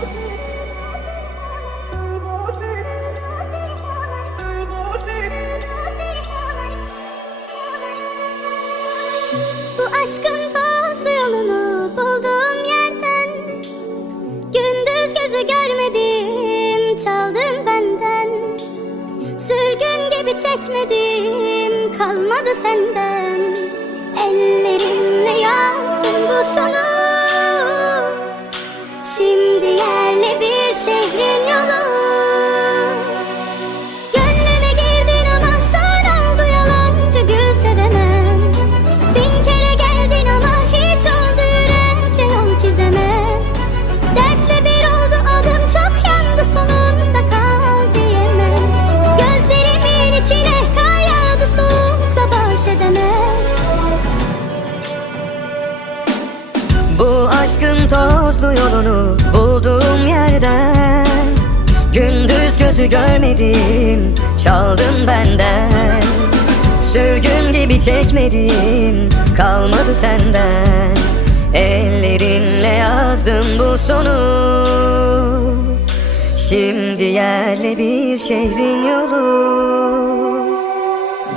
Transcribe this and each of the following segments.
Bu aşkın tozlu yolunu bulduğum yerden Gündüz gözü görmedim çaldın benden. Sürgün gibi çekmedim kalmadı senden. Ellerimle yazdım bu sonu aşkın tozlu yolunu bulduğum yerden Gündüz gözü görmedim çaldın benden. Sürgün gibi çekmedim kalmadı senden. Ellerinle yazdım bu sonu. Şimdi yerle bir şehrin yolu.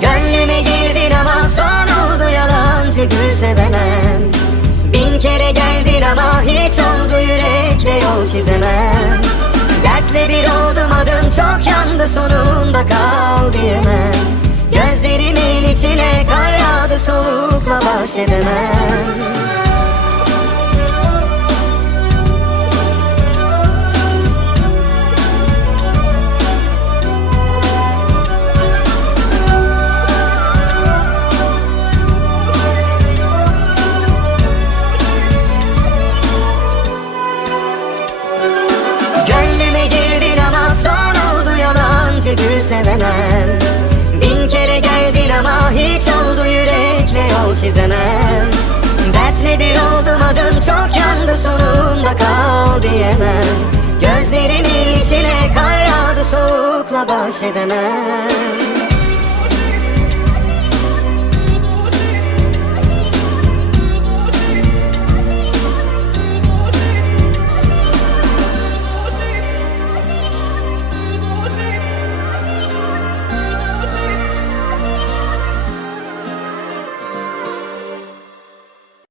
Gönlüme girdin ama son oldu yalancı gül sevemem Bin kere geldin ama hiç oldu yürekle yol çizemem. Dertle bir oldum adım çok yandı sonunda kal diyemem Gözlerimin içine kar yağdı soğukla baş edemem gül sevemem. Bin kere geldin ama hiç oldu yürekle yol çizemem. Dertle bir oldum adım çok yandı sonunda kal diyemem. Gözlerimin içine kar yağdı soğukla baş edemem